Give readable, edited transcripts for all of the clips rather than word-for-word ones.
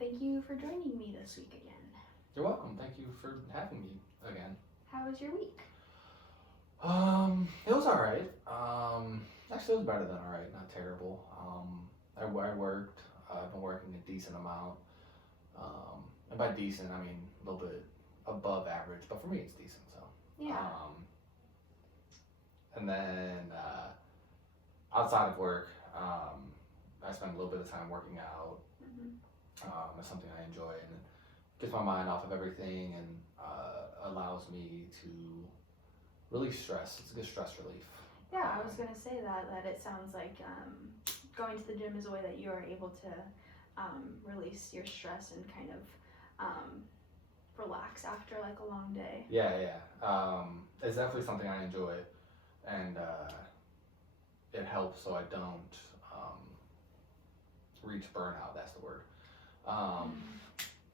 Thank you for joining me this week again. You're welcome. Thank you for having me again. How was your week? It was all right. Actually, it was better than all right, not terrible. I worked. I've been working a decent amount. And by decent, I mean a little bit above average, but for me, it's decent. So, Yeah. and then outside of work, I spend a little bit of time working out. Mhm. It's something I enjoy, and it gets my mind off of everything, and allows me to release stress. It's a good stress relief. Yeah, I was gonna say that it sounds like going to the gym is a way that you are able to release your stress and kind of relax after like a long day. Yeah. It's definitely something I enjoy, and it helps so I don't reach burnout. That's the word.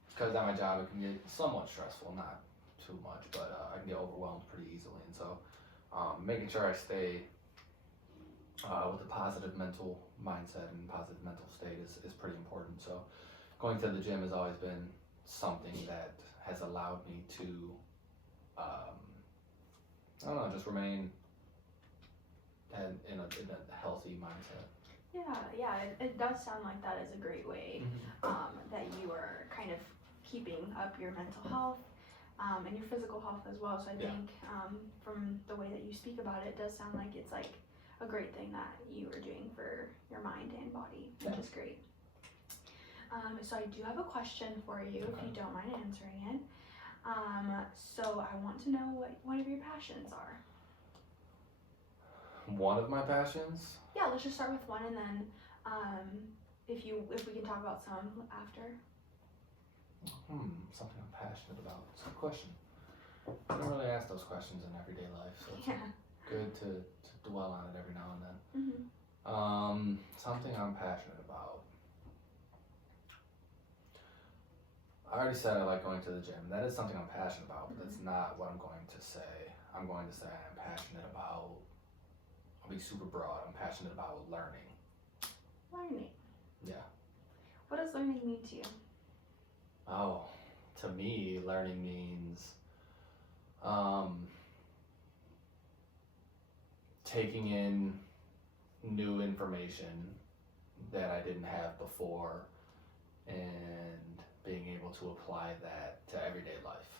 Because at my job it can get somewhat stressful, not too much, but I can get overwhelmed pretty easily, and so making sure I stay with a positive mental mindset and positive mental state is pretty important. So going to the gym has always been something that has allowed me to I don't know, just remain in a healthy mindset. Yeah, it does sound like that is a great way that you are kind of keeping up your mental health and your physical health as well. So I think from the way that you speak about it, it does sound like it's like a great thing that you are doing for your mind and body, which is great. So I do have a question for you, if you don't mind answering it. So I want to know what one of your passions are. One of my passions? Yeah, let's just start with one, and then if we can talk about some after. Something I'm passionate about. It's a good question. I don't really ask those questions in everyday life, so it's good to dwell on it every now and then. Something I'm passionate about. I already said I like going to the gym. That is something I'm passionate about, but that's not what I'm going to say. I'm going to say I'm passionate about, I'll be super broad, I'm passionate about learning. Learning? Yeah. What does learning mean to you? Oh, to me, learning means taking in new information that I didn't have before and being able to apply that to everyday life.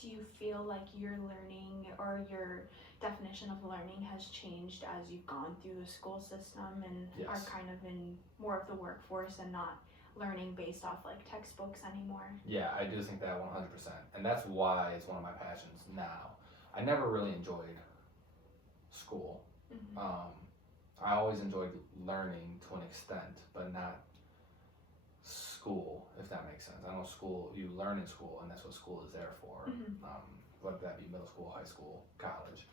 Do you feel like your learning or your definition of learning has changed as you've gone through the school system and are kind of in more of the workforce and not learning based off like textbooks anymore? Yeah, I do think that 100%. And that's why it's one of my passions now. I never really enjoyed school. I always enjoyed learning to an extent, but not school, if that makes sense. I know school, you learn in school, and that's what school is there for, whether that be middle school, high school, college.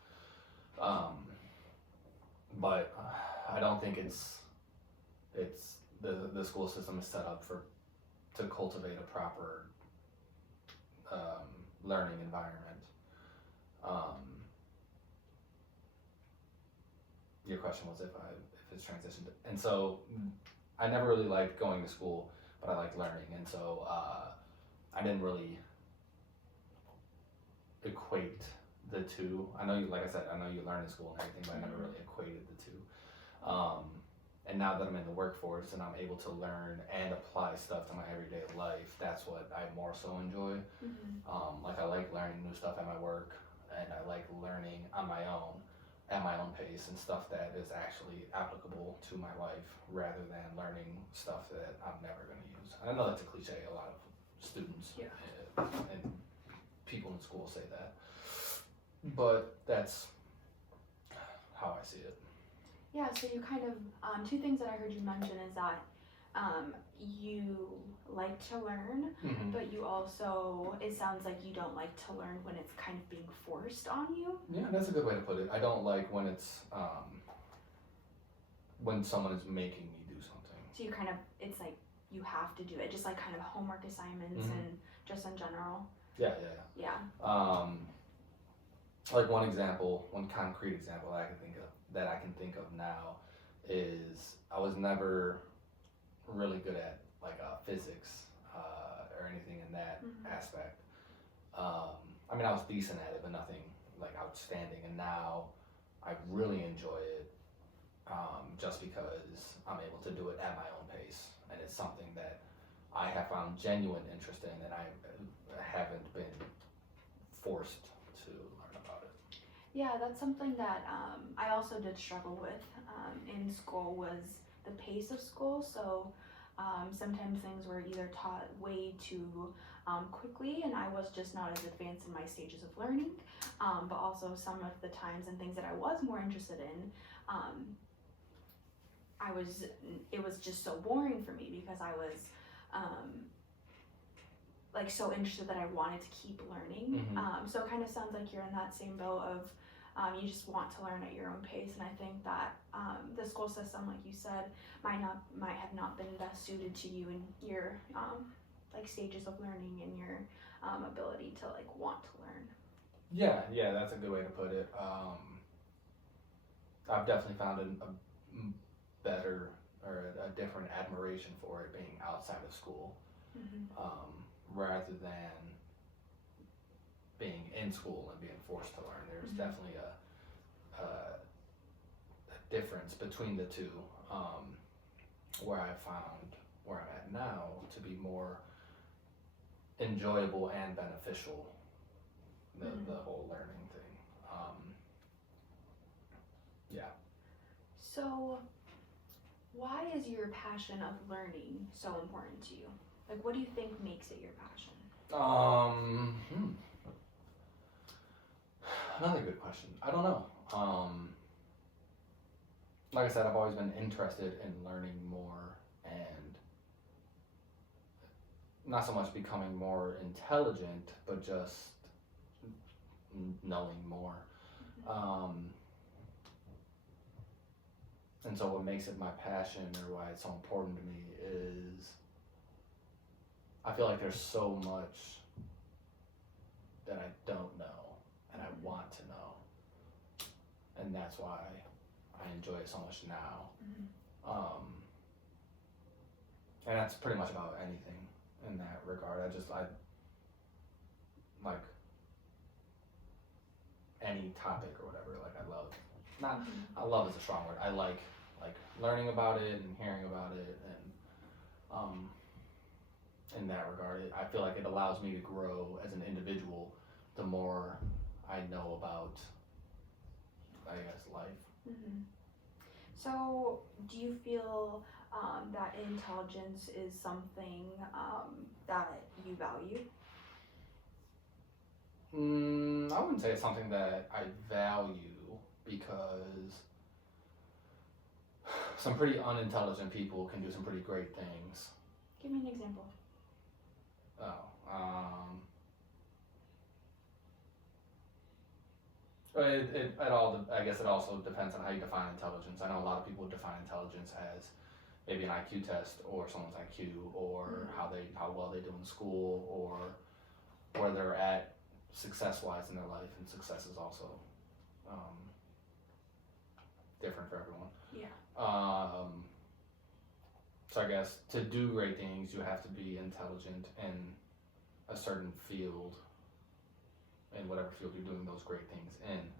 But I don't think it's the school system is set up to cultivate a proper learning environment. Your question was if it's transitioned, and so I never really liked going to school, but I liked learning, and so I didn't really equate the two. I know like I said, I know you learn in school and everything, but I never really equated the two. And now that I'm in the workforce and I'm able to learn and apply stuff to my everyday life, that's what I more so enjoy. Like I like learning new stuff at my work, and I like learning on my own, at my own pace, and stuff that is actually applicable to my life rather than learning stuff that I'm never going to use. I know that's a cliche, a lot of students and people in school say that, but that's how I see it. Yeah, so you kind of, two things that I heard you mention is that you like to learn, but you also, it sounds like you don't like to learn when it's kind of being forced on you. Yeah, that's a good way to put it. I don't like when it's, when someone is making me do something. So you kind of, it's like you have to do it, just like kind of homework assignments and just in general. Yeah. Yeah. Like one concrete example that I can think of now is I was never really good at like physics or anything in that aspect. I mean, I was decent at it, but nothing like outstanding. And now I really enjoy it just because I'm able to do it at my own pace, and it's something that I have found genuine interest in, and I haven't been forced to learn about it. Yeah, that's something that I also did struggle with in school, was the pace of school. So sometimes things were either taught way too quickly, and I was just not as advanced in my stages of learning, but also some of the times and things that I was more interested in, it was just so boring for me because I was like so interested that I wanted to keep learning. So it kind of sounds like you're in that same boat of you just want to learn at your own pace, and I think that the school system, like you said, might have not been best suited to you and your like stages of learning and your ability to like want to learn. Yeah, that's a good way to put it. I've definitely found a better or a different admiration for it being outside of school, rather than being in school and being forced to learn. There's definitely a difference between the two, where I found where I'm at now to be more enjoyable and beneficial, the whole learning thing. Yeah. So why is your passion of learning so important to you? Like, what do you think makes it your passion? Another good question. I don't know. Like I said, I've always been interested in learning more and not so much becoming more intelligent, but just knowing more. And so what makes it my passion, or why it's so important to me, is I feel like there's so much that I don't know and I want to know, and that's why I enjoy it so much now. And that's pretty much about anything in that regard. I like any topic or whatever. Like I love is a strong word. I like learning about it and hearing about it, and in that regard, I feel like it allows me to grow as an individual the more I know about, I guess, life. So do you feel that intelligence is something that you value? I wouldn't say it's something that I value, because some pretty unintelligent people can do some pretty great things. Give me an example. I guess it also depends on how you define intelligence. I know a lot of people define intelligence as maybe an IQ test, or someone's IQ, or how well they do in school, or where they're at success-wise in their life, and success is also different for everyone. Yeah. So I guess to do great things, you have to be intelligent in a certain field, in whatever field you're doing those great things in.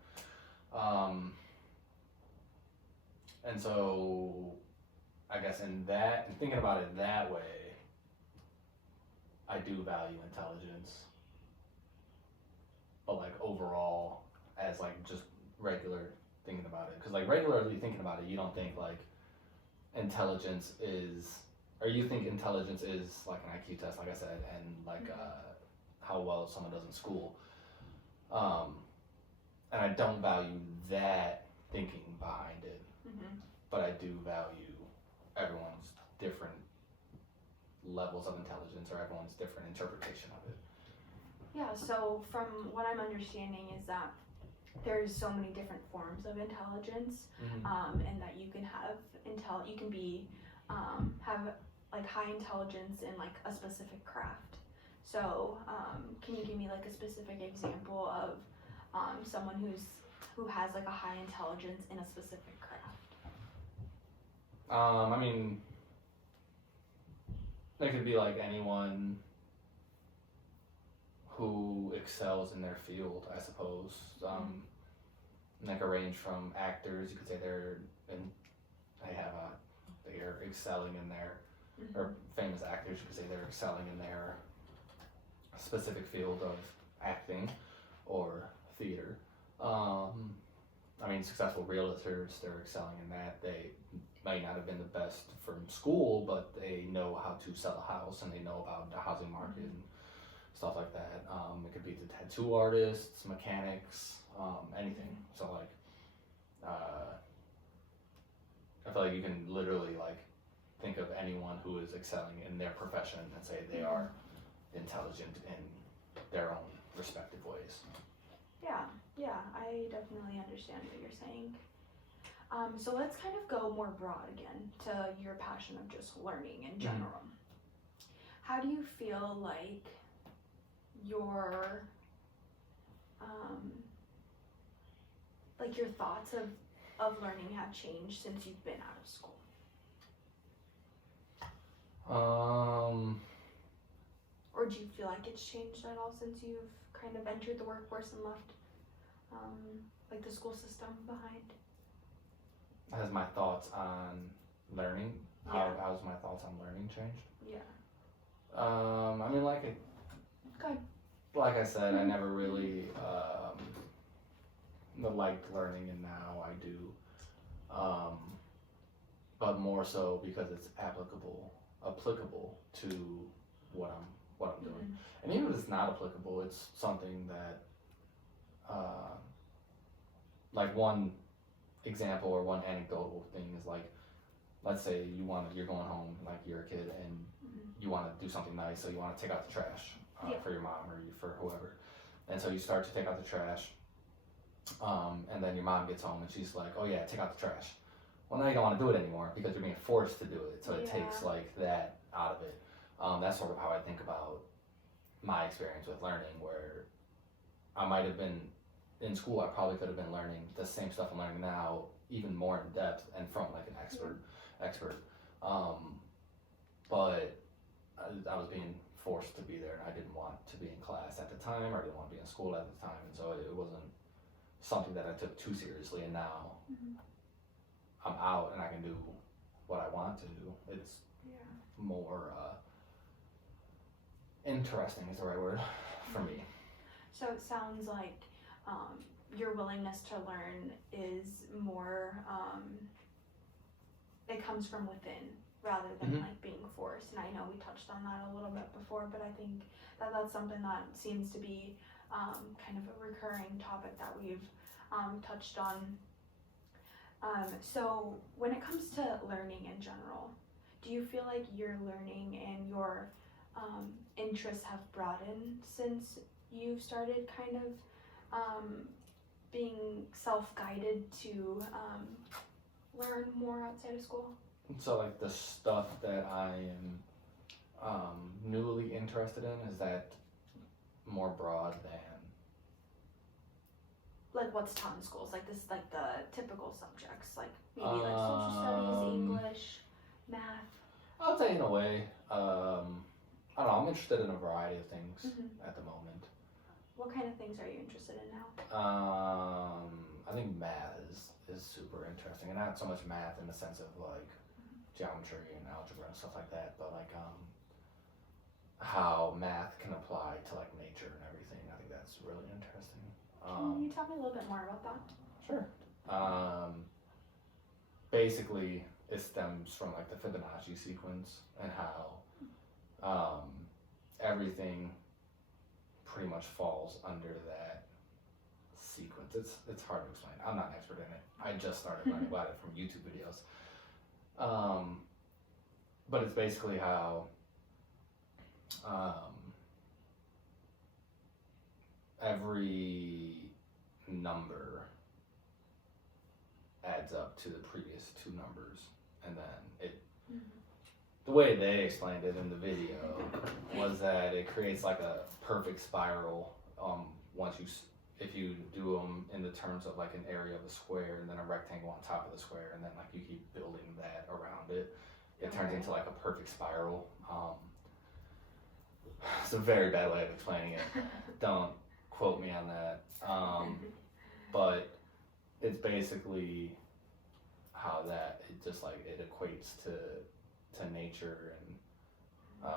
And so I guess in that, and thinking about it that way, I do value intelligence. But like overall, as like just regular thinking about it, because like regularly thinking about it, you don't think like intelligence is, or you think intelligence is like an IQ test, like I said, and like how well someone does in school. And I don't value that thinking behind it, but I do value everyone's different levels of intelligence, or everyone's different interpretation of it. Yeah, so from what I'm understanding is that there's so many different forms of intelligence, and that you can have you can be have like high intelligence in like a specific craft. So can you give me like a specific example of someone who has like a high intelligence in a specific craft? I mean, It could be like anyone who excels in their field, I suppose. That could range from actors. You could say they're excelling in their, or famous actors. You could say they're excelling in their specific field of acting or theater. I mean, successful realtors, they're excelling in that. They may not have been the best from school, but they know how to sell a house and they know about the housing market and stuff like that. It could be the tattoo artists, mechanics, anything. So like, I feel like you can literally like think of anyone who is excelling in their profession and say they are intelligent in their own respective ways. Yeah, I definitely understand what you're saying. So let's kind of go more broad again to your passion of just learning in general. How do you feel like your thoughts of learning have changed since you've been out of school? Or do you feel like it's changed at all since you've kind of entered the workforce and left like the school system behind? Has my thoughts on learning, how's my thoughts on learning changed? Yeah. I mean, like I said, I never really liked learning, and now I do. But more so because it's applicable to what I'm doing. And even if it's not applicable, it's something that, like one example or one anecdotal thing is like, let's say you're going home, like you're a kid and you want to do something nice, so you want to take out the trash for your mom or for whoever, and so you start to take out the trash, and then your mom gets home and she's like, oh yeah, take out the trash. Well, now you don't want to do it anymore because you're being forced to do it, so it takes like that out of it. That's sort of how I think about my experience with learning, where I might have been in school, I probably could have been learning the same stuff I'm learning now, even more in depth and from like an expert. But I was being forced to be there, and I didn't want to be in class at the time, or I didn't want to be in school at the time, and so it wasn't something that I took too seriously. And now I'm out and I can do what I want to do. It's more interesting is the right word for me. So it sounds like your willingness to learn is more, it comes from within rather than like being forced. And I know we touched on that a little bit before, but I think that that's something that seems to be kind of a recurring topic that we've touched on. So when it comes to learning in general, do you feel like your learning and your interests have broadened since you've started kind of being self-guided to learn more outside of school? So like the stuff that I am newly interested in, is that more broad than like what's taught in schools, like this, like the typical subjects, like maybe like social studies, English, math? I would say in a way, I don't know, I'm interested in a variety of things at the moment. What kind of things are you interested in now? I think math is super interesting, and not so much math in the sense of like geometry and algebra and stuff like that, but like how math can apply to like nature and everything. I think that's really interesting. Can you tell me a little bit more about that? Sure. Basically, it stems from like the Fibonacci sequence and how everything pretty much falls under that sequence. It's hard to explain. I'm not an expert in it. I just started learning about it from YouTube videos. But it's basically how every number adds up to the previous two numbers, and then it the way they explained it in the video was that it creates like a perfect spiral if you do them in the terms of like an area of a square and then a rectangle on top of the square, and then like you keep building that around it, it turns into like a perfect spiral. It's a very bad way of explaining it. Don't quote me on that. But it's basically how that it just like it equates to nature and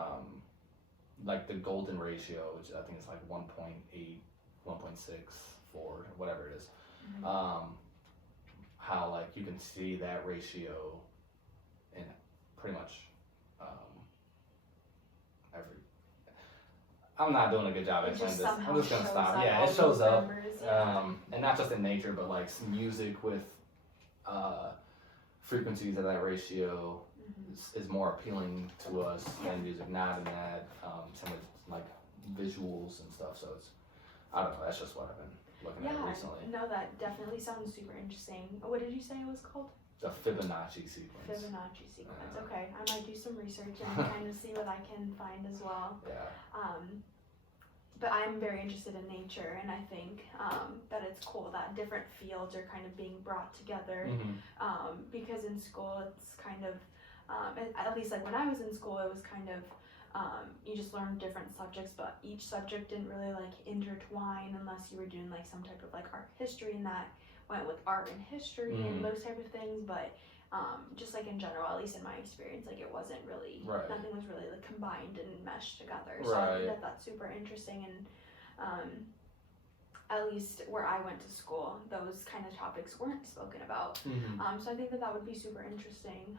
like the golden ratio, which I think is like 1.8, 1.6, 4, whatever it is. How like you can see that ratio in pretty much every. I'm not doing a good job explaining this. I'm just gonna stop. Yeah, it shows up, and not just in nature, but like music with frequencies of that ratio is more appealing to us than music not in that. Some with like visuals and stuff. So it's I don't know. That's just what I've been looking at recently. No, that definitely sounds super interesting. What did you say it was called? The Fibonacci sequence. Fibonacci sequence. Okay, I might do some research and kind of see what I can find as well. Yeah. But I'm very interested in nature, and I think that it's cool that different fields are kind of being brought together. Because in school, it's kind of, at least like when I was in school, it was kind of, you just learned different subjects, but each subject didn't really like intertwine unless you were doing like some type of like art history, and that went with art and history and those type of things. But just like in general, at least in my experience, like it wasn't really, nothing was really like combined and meshed together. So I think that that's super interesting, and at least where I went to school, those kind of topics weren't spoken about. So I think that that would be super interesting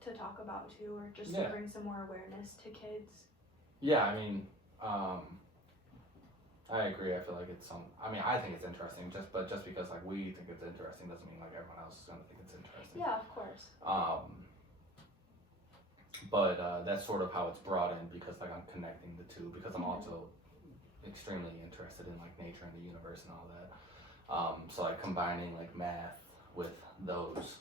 to talk about too, or just to bring some more awareness to kids. Yeah, I mean, I agree. I feel like it's I think it's interesting. Just because like we think it's interesting doesn't mean like everyone else is gonna think it's interesting. Yeah, of course. But that's sort of how it's brought in because like I'm connecting the two because I'm also extremely interested in like nature and the universe and all that. So like combining like math with those,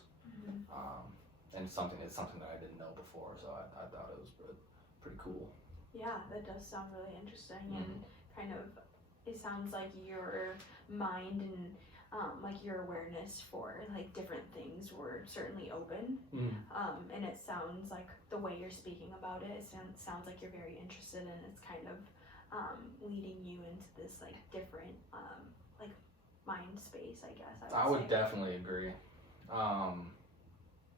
and it's something that I didn't know before. So I thought it was pretty cool. Yeah, that does sound really interesting, and kind of it sounds like your mind and like your awareness for like different things were certainly open. And it sounds like the way you're speaking about it, sounds like you're very interested, and it's kind of leading you into this like different like mind space, I guess. I would definitely agree.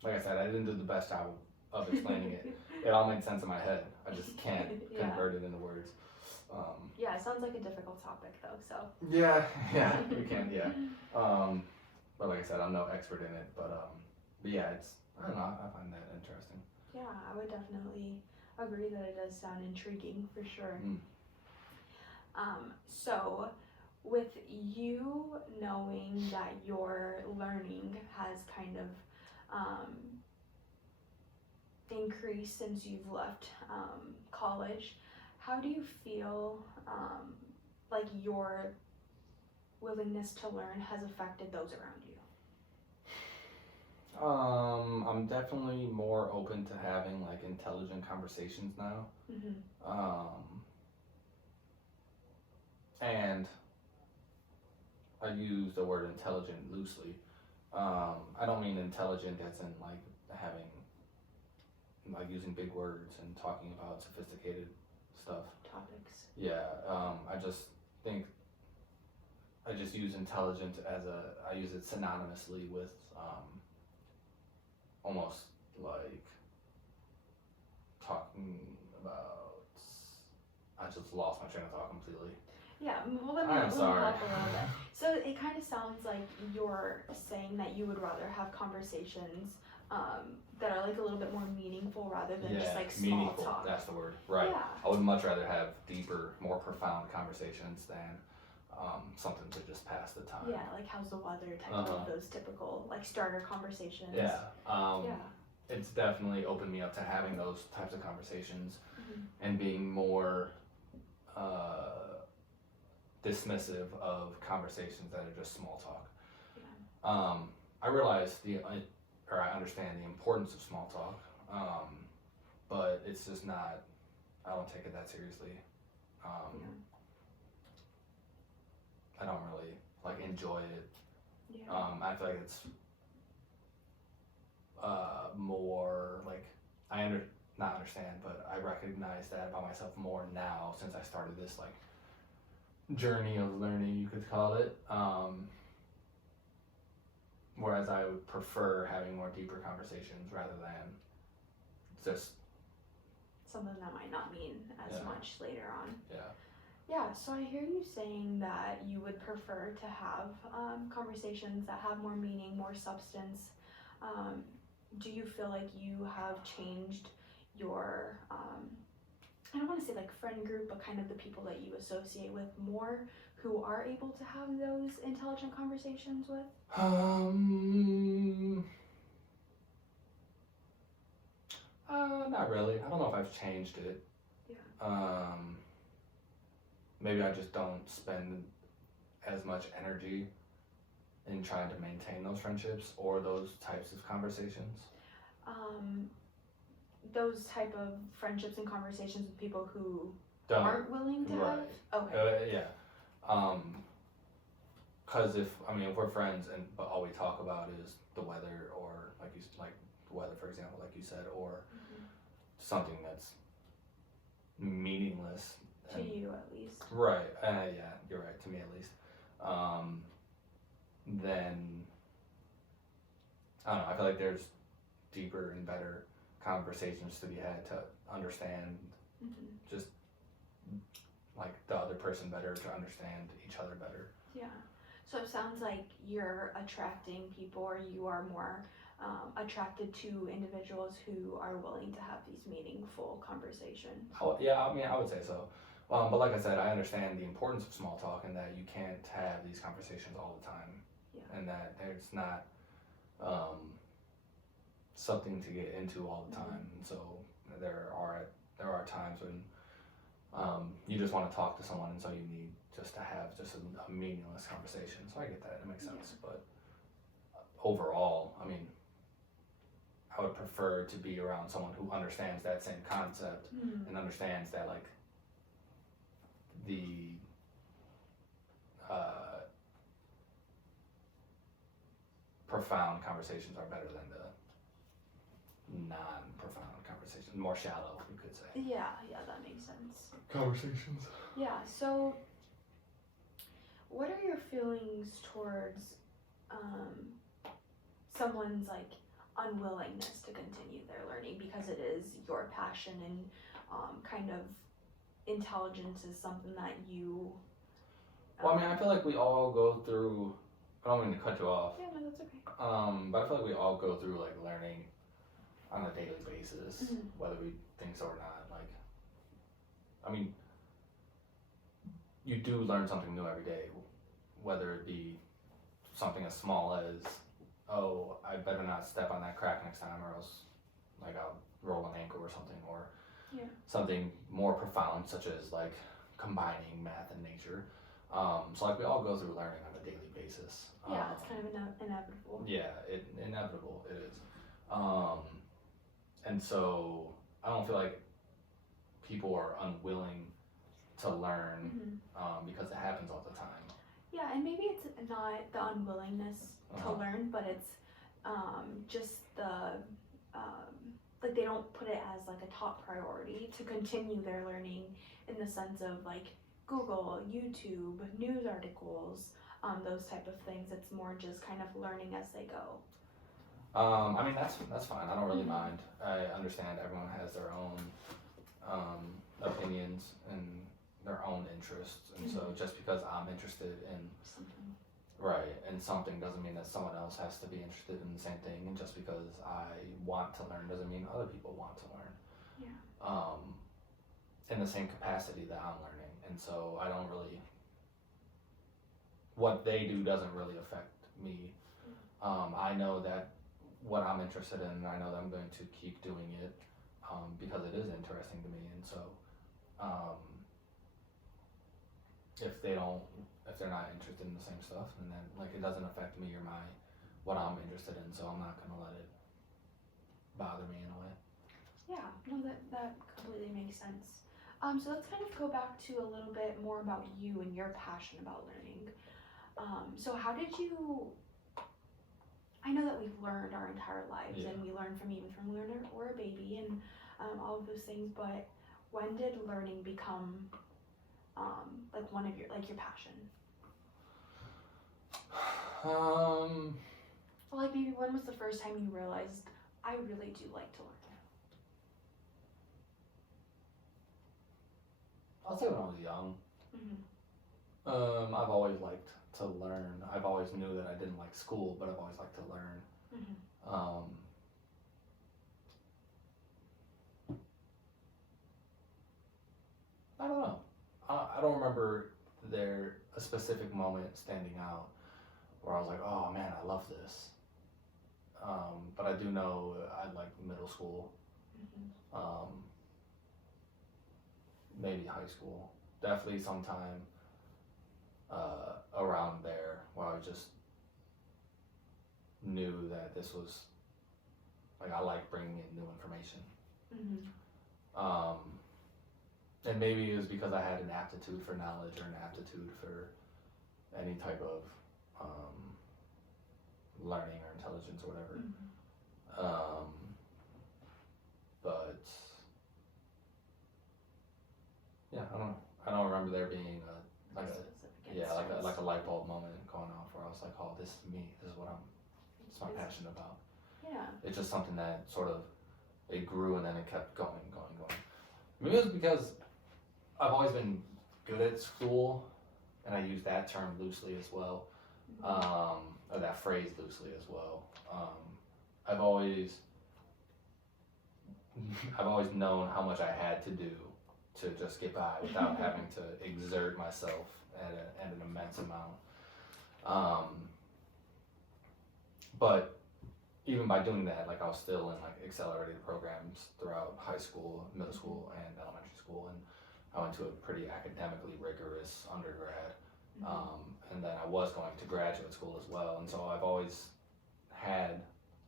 Like I said, I didn't do the best job of explaining it. It all made sense in my head. I just can't convert it into words. Yeah, it sounds like a difficult topic though, so. Yeah, we can, but like I said, I'm no expert in it, but yeah, I don't know, I find that interesting. Yeah, I would definitely agree that it does sound intriguing for sure. So with you knowing that your learning has kind of increased since you've left college, how do you feel like your willingness to learn has affected those around you? I'm definitely more open to having like intelligent conversations now. And I use the word intelligent loosely. I don't mean intelligent as in like having like using big words and talking about sophisticated stuff. Topics. Yeah, I just think I just use intelligent I use it synonymously with almost like talking about, I just lost my train of thought completely. Yeah, well let me help a little bit. So it kind of sounds like you're saying that you would rather have conversations that are like a little bit more meaningful rather than just like small talk. That's the word, right? Yeah. I would much rather have deeper, more profound conversations than something to just pass the time. Yeah, like how's the weather type of those typical like starter conversations. Yeah. It's definitely opened me up to having those types of conversations and being more dismissive of conversations that are just small talk. I realize I understand the importance of small talk, but it's just not, I don't take it that seriously. I don't really like enjoy it. I feel like it's more like not understand, but I recognize that about myself more now since I started this like journey of learning, you could call it. Whereas I would prefer having more deeper conversations rather than just something that might not mean as much later on. Yeah. Yeah, so I hear you saying that you would prefer to have conversations that have more meaning, more substance. Do you feel like you have changed your, I don't want to say like friend group, but kind of the people that you associate with more who are able to have those intelligent conversations with? Not really. I don't know if I've changed it. Yeah. Maybe I just don't spend as much energy in trying to maintain those friendships or those types of conversations. Those type of friendships and conversations with people who Don't. aren't willing to Right. have? Okay. Yeah. Cause if we're friends but all we talk about is the weather or like the weather, for example, like you said, or something that's meaningless. To you at least. Right. Yeah, you're right. To me at least. Then I don't know. I feel like there's deeper and better conversations to be had to understand just like the other person better, to understand each other better. Yeah. So it sounds like you're attracting people, or you are more attracted to individuals who are willing to have these meaningful conversations. Yeah, I would say so. But like I said, I understand the importance of small talk and that you can't have these conversations all the time. Yeah. And that it's not something to get into all the time. And so there are times when you just want to talk to someone, and so you need just to have just a meaningless conversation. So I get that, it makes sense. But overall, I would prefer to be around someone who understands that same concept and understands that like the profound conversations are better than the non-profound conversations, more shallow, you could say. Yeah, that makes sense. Conversations. Yeah, so what are your feelings towards someone's like unwillingness to continue their learning because it is your passion, and kind of intelligence is something that you Well, I feel like we all go through, I don't mean to cut you off. Yeah, no, that's okay. But I feel like we all go through like learning on a daily basis, whether we think so or not. You do learn something new every day, whether it be something as small as, oh, I better not step on that crack next time or else like I'll roll an ankle or something, or something more profound such as like combining math and nature. So like we all go through learning on a daily basis. Yeah, it's kind of inevitable. Yeah, inevitable it is. And so I don't feel like people are unwilling to learn because it happens all the time. Yeah, and maybe it's not the unwillingness to learn, but it's just the like they don't put it as like a top priority to continue their learning in the sense of like Google, YouTube, news articles, those type of things. It's more just kind of learning as they go. That's fine. I don't really mind. I understand everyone has their own opinions and their own interests, and so just because I'm interested in something doesn't mean that someone else has to be interested in the same thing, and just because I want to learn doesn't mean other people want to learn. In the same capacity that I'm learning, and so I don't really, what they do doesn't really affect me. I know that what I'm interested in, I know that I'm going to keep doing it because it is interesting to me, and so if they're not interested in the same stuff, and then like it doesn't affect me or what I'm interested in, so I'm not gonna let it bother me in a way. Yeah, no, that completely makes sense. So let's kind of go back to a little bit more about you and your passion about learning. So how did you, I know that we've learned our entire lives, and we learn from even from when we're a baby, and all of those things, but when did learning become like one of your passion? Like maybe when was the first time you realized I really do like to learn? I'll say when I was young. Mm-hmm. I've always liked to learn. I've always knew that I didn't like school, but I've always liked to learn. Mm-hmm. I don't know. I don't remember there a specific moment standing out where I was like, oh man, I love this. But I do know I like middle school, Mm-hmm. maybe high school, definitely sometime around there where I just knew that this was like I like bringing in new information. Mm-hmm. And maybe it was because I had an aptitude for knowledge or an aptitude for any type of learning or intelligence or whatever. Mm-hmm. But yeah, I don't remember there being like a light bulb moment going off where I was like, oh, this is me. This is what it's my passion about. Yeah. It's just something that sort of it grew and then it kept going. Maybe it was because I've always been good at school, and I use that term loosely as well, or that phrase loosely as well. I've always known how much I had to do to just get by without having to exert myself at an immense amount. But even by doing that, like I was still in like accelerated programs throughout high school, middle school, and elementary school, and I went to a pretty academically rigorous undergrad, and then I was going to graduate school as well, and so I've always had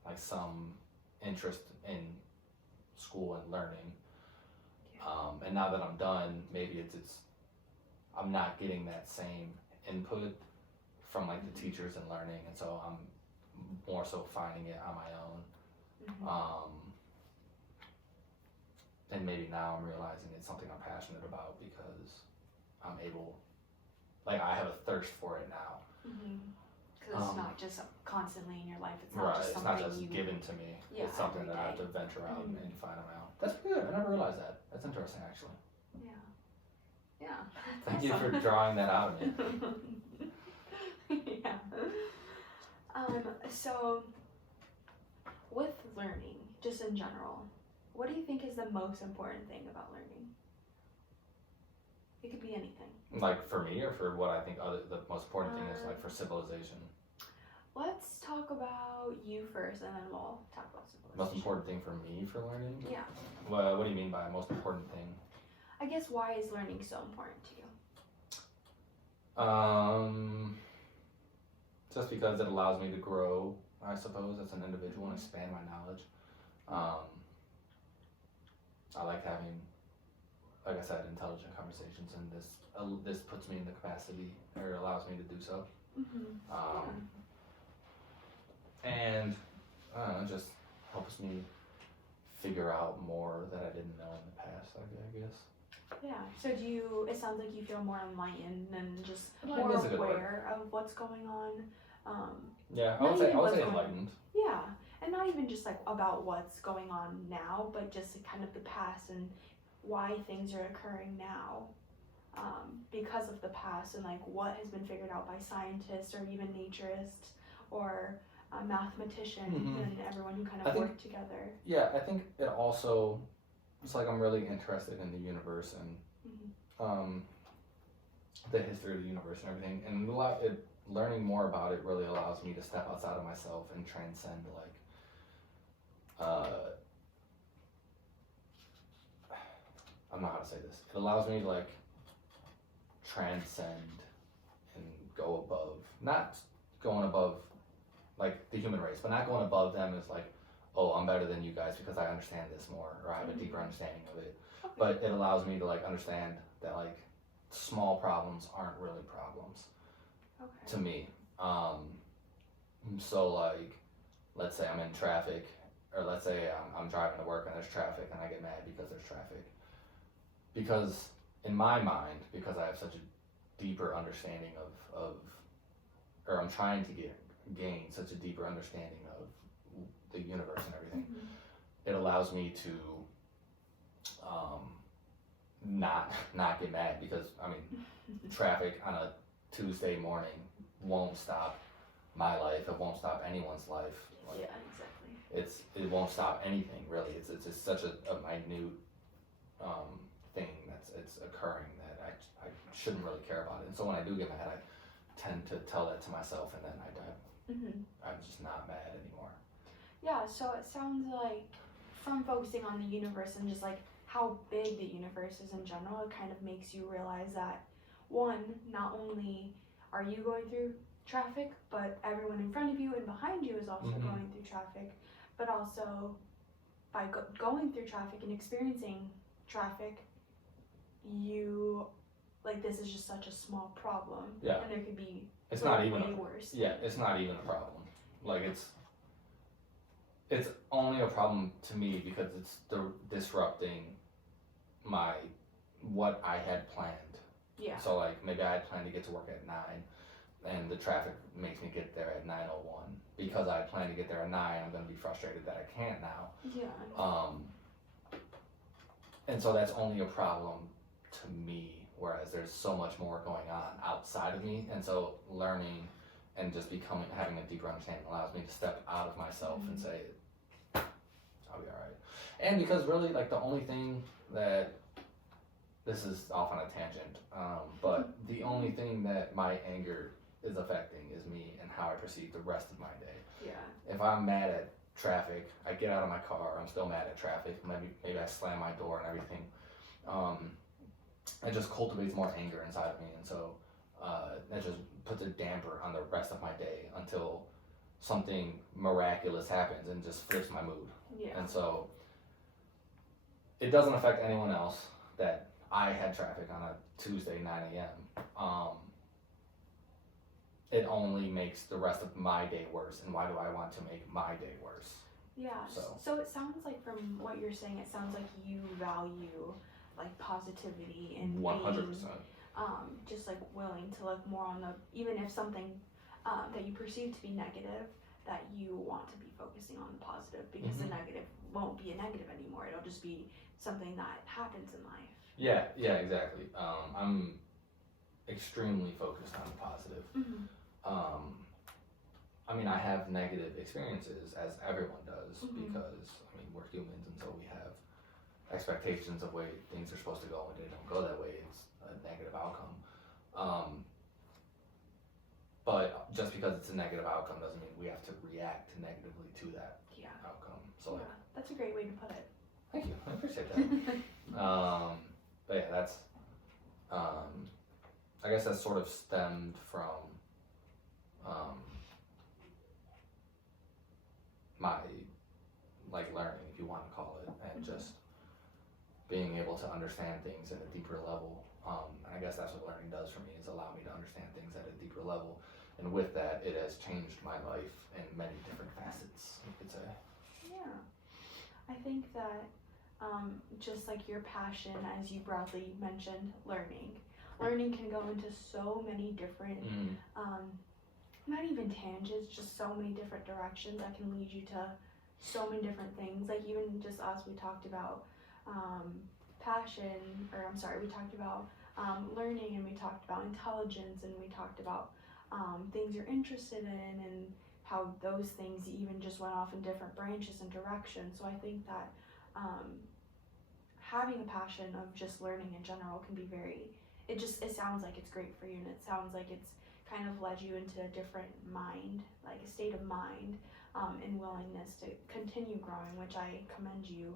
like some interest in school and learning, and now that I'm done, maybe it's I'm not getting that same input from like the teachers and learning, and so I'm more so finding it on my own. And maybe now I'm realizing it's something I'm passionate about because I'm able, like I have a thirst for it now. Because it's not just constantly in your life. It's not Right, just it's something not just given to me. It's something that I have to venture out and find on my own. That's pretty good. I never realized that. That's interesting, actually. Yeah. Thank you for drawing that out of me. Yeah. So, with learning, just in general, what do you think is the most important thing about learning? It could be anything. Like for me, or for what I think the most important thing is, like for civilization? Let's talk about you first, and then we'll talk about civilization. Most important thing for me for learning? Yeah. What do you mean by most important thing? I guess why is learning so important to you? Just because it allows me to grow, I suppose, as an individual and expand my knowledge. I like having, like I said, intelligent conversations, and this puts me in the capacity, or allows me to do so. And I don't know, it just helps me figure out more that I didn't know in the past, I guess. Yeah. So it sounds like you feel more enlightened and just more Enlightened is a good word. aware of what's going on. Yeah, I not would even say what's going- enlightened. Yeah. And not even just like about what's going on now, but just kind of the past and why things are occurring now because of the past, and like what has been figured out by scientists or even naturists or mathematicians and everyone who kind of work together. Yeah, I think it also, it's like I'm really interested in the universe and the history of the universe and everything, and learning more about it really allows me to step outside of myself and transcend like I don't know how to say this. It allows me to like transcend and go above, not going above like the human race, but not going above them as like, oh, I'm better than you guys because I understand this more or I have a deeper understanding of it. Okay. But it allows me to like understand that like small problems aren't really problems to me. So like, let's say I'm in traffic or let's say I'm driving to work and there's traffic and I get mad because there's traffic. Because in my mind, because I have such a deeper understanding or I'm trying to gain such a deeper understanding of the universe and everything, it allows me to not get mad because, I mean, traffic on a Tuesday morning won't stop my life. It won't stop anyone's life. Like, yeah, exactly. It won't stop anything really. It's just such a minute thing it's occurring that I shouldn't really care about it. And so when I do get mad, I tend to tell that to myself, and then I'm just not mad anymore. Yeah, so it sounds like from focusing on the universe and just like how big the universe is in general, it kind of makes you realize that one, not only are you going through traffic, but everyone in front of you and behind you is also going through traffic. But also, by going through traffic and experiencing traffic, you, like, this is just such a small problem. Yeah. And there could be It's not even way worse. Yeah, it's not even a problem. Like, it's only a problem to me because it's disrupting what I had planned. Yeah. So like maybe I had planned to get to work at 9 and the traffic makes me get there at 9:01. Because I had planned to get there at 9, I'm gonna be frustrated that I can't now. Yeah. And so that's only a problem to me, whereas there's so much more going on outside of me, and so learning and just having a deeper understanding allows me to step out of myself and say, I'll be alright. And because really, like, the only thing that, this is off on a tangent, but the only thing that my anger is affecting is me and how I perceive the rest of my day. Yeah. If I'm mad at traffic, I get out of my car, I'm still mad at traffic, maybe I slam my door and everything. It just cultivates more anger inside of me, and so that just puts a damper on the rest of my day until something miraculous happens and just flips my mood. Yeah. And so it doesn't affect anyone else that I had traffic on a Tuesday 9 a.m. It only makes the rest of my day worse, and why do I want to make my day worse? Yeah. So it sounds like from what you're saying, it sounds like you value like positivity and 100%. just like willing to look more on the, even if something that you perceive to be negative, that you want to be focusing on the positive, because the negative won't be a negative anymore. It'll just be something that happens in life. Yeah, exactly. I'm extremely focused on the positive. I mean, I have negative experiences, as everyone does, because, I mean, we're humans, and so we have expectations of way things are supposed to go. When they don't go that way, it's a negative outcome. But just because it's a negative outcome doesn't mean we have to react negatively to that outcome. So yeah, that's a great way to put it. Thank you, I appreciate that. But yeah, that's, I guess that sort of stemmed from my, like, learning, if you want to call it, and just being able to understand things at a deeper level. And I guess that's what learning does for me, is allow me to understand things at a deeper level. And with that, it has changed my life in many different facets, you could say. Yeah. I think that just like your passion, as you broadly mentioned, learning can go into so many different, not even tangents, just so many different directions that can lead you to so many different things. Like even just us, we talked about we talked about learning, and we talked about intelligence, and we talked about things you're interested in, and how those things even just went off in different branches and directions. So I think that having a passion of just learning in general can be it sounds like it's great for you, and it sounds like it's kind of led you into a different mind, like a state of mind, and willingness to continue growing, which I commend you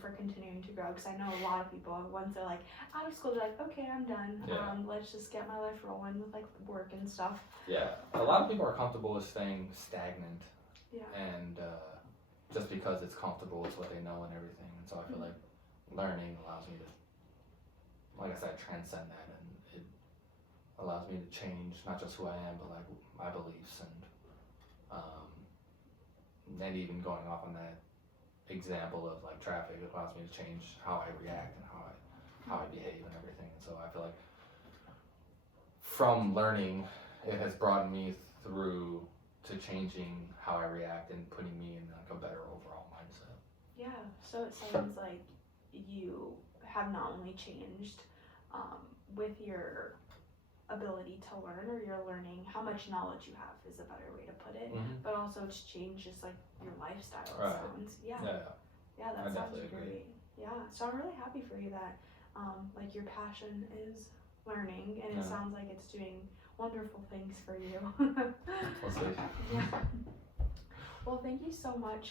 for continuing to grow, because I know a lot of people, once they're like out of school, they're like, okay, I'm done. Yeah. Let's just get my life rolling with like work and stuff. Yeah, a lot of people are comfortable with staying stagnant. Yeah. And just because it's comfortable, it's what they know and everything. And so I feel like learning allows me to, like I said, transcend that, and it allows me to change not just who I am, but like my beliefs, and even going off on that, example of like traffic. It allows me to change how I react and how I behave and everything. So I feel like from learning, it has brought me through to changing how I react and putting me in like a better overall mindset. Yeah, so it sounds like you have not only changed with your ability to learn, or you're learning how much knowledge you have is a better way to put it, but also it's changed just like your lifestyle. It sounds, yeah, that I sounds definitely great. Yeah, so I'm really happy for you that like your passion is learning, and it sounds like it's doing wonderful things for you. We'll see. Yeah. Well, thank you so much